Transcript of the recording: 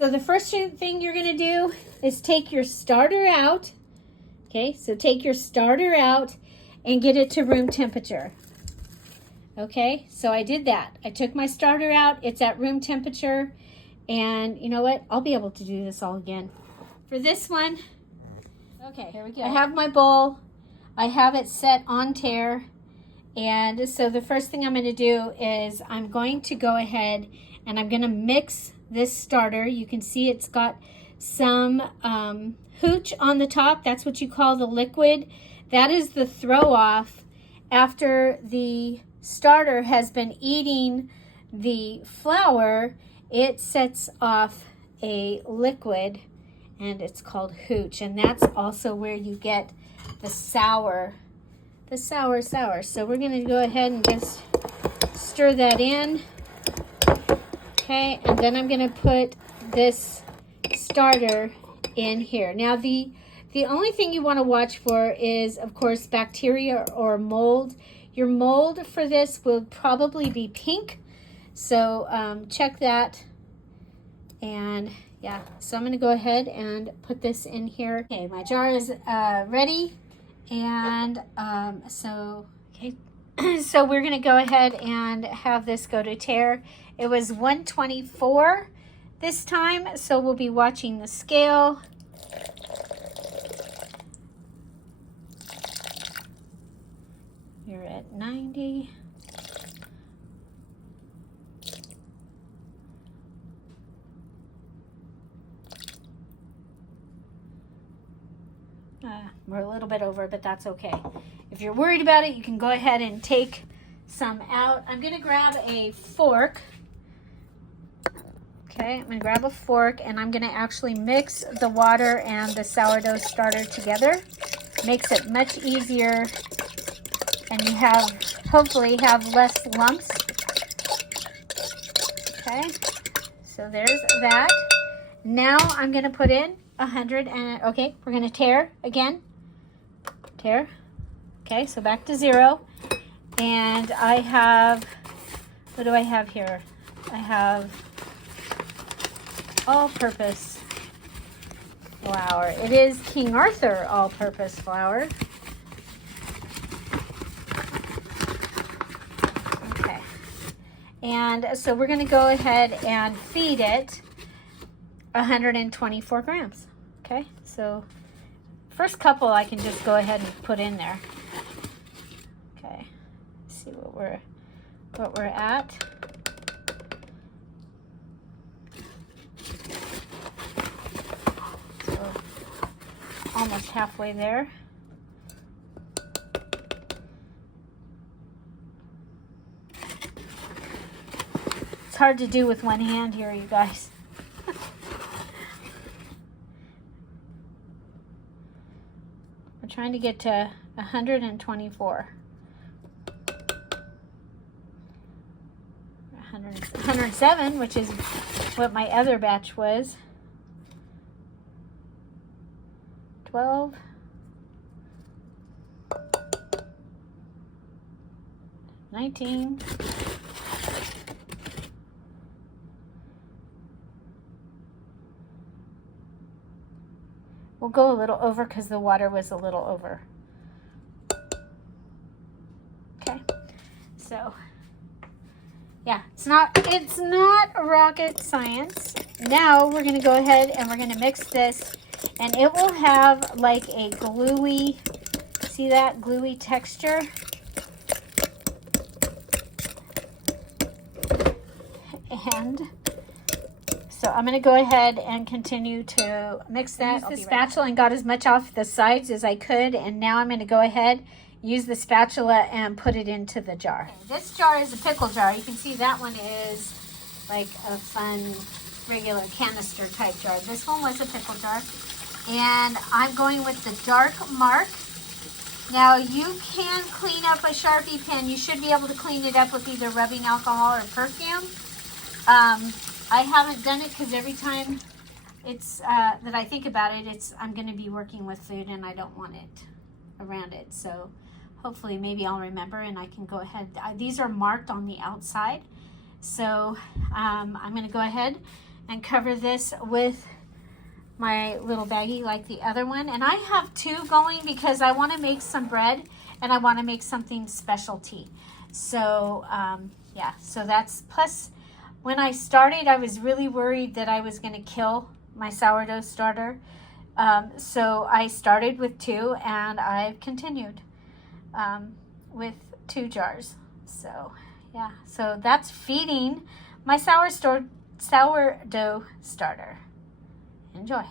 So the first thing you're going to do is take your starter out. Okay, so take your starter out and get it to room temperature. Okay, so I did that. I took my starter out. It's at room temperature. And you know what? I'll be able to do this all again. For this one, okay, here we go. I have my bowl. I have it set on tare. And so the first thing I'm going to do is I'm going to go ahead and I'm going to mix this starter. You can see it's got some hooch on the top. That's what you call the liquid. That is the throw off after the starter has been eating the flour. It sets off a liquid and it's called hooch, and that's also where you get the sour. So we're going to go ahead and just stir that in. Okay, and then I'm going to put this starter in here. Now the only thing you want to watch for is, of course, bacteria or mold. Your mold for this will probably be pink, so check that. And yeah, so I'm going to go ahead and put this in here. Okay, my jar is ready, and so we're going to go ahead and have this go to tare. It was 124 this time, so we'll be watching the scale. You're at 90. We're a little bit over, but that's okay. If you're worried about it, you can go ahead and take some out. I'm going to grab a fork. Okay, I'm going to grab a fork and I'm going to actually mix the water and the sourdough starter together. Makes it much easier, and you hopefully have less lumps. Okay, so there's that. Now I'm going to put in 100 and okay, we're going to tare again. Tare. Okay, so back to 0. And I have, what do I have here? I have all-purpose flour. It is King Arthur all-purpose flour. Okay. And so we're going to go ahead and feed it 124 grams. Okay, so first couple I can just go ahead and put in there. Okay, see what we're at. So almost halfway there. It's hard to do with one hand here, you guys. Trying to get to 124. 107, which is what my other batch was. 12. 19. We'll go a little over because the water was a little over. Okay, so yeah, it's not rocket science. Now we're going to go ahead and we're going to mix this, and it will have like a gluey, see that gluey texture? And so I'm going to go ahead and continue to mix that. Use the spatula and got as much off the sides as I could. And now I'm going to go ahead, use the spatula and put it into the jar. Okay, this jar is a pickle jar. You can see that one is like a fun, regular canister type jar. This one was a pickle jar. And I'm going with the dark mark. Now you can clean up a Sharpie pen. You should be able to clean it up with either rubbing alcohol or perfume. I haven't done it because every time it's that I think about it, I'm going to be working with food and I don't want it around it. So hopefully maybe I'll remember and I can go ahead. These are marked on the outside. So I'm going to go ahead and cover this with my little baggie like the other one. And I have 2 going because I want to make some bread and I want to make something specialty. So yeah, so that's, plus when I started I was really worried that I was going to kill my sourdough starter. So I started with 2 and I've continued with 2 jars. So yeah, so that's feeding my sourdough starter. Enjoy.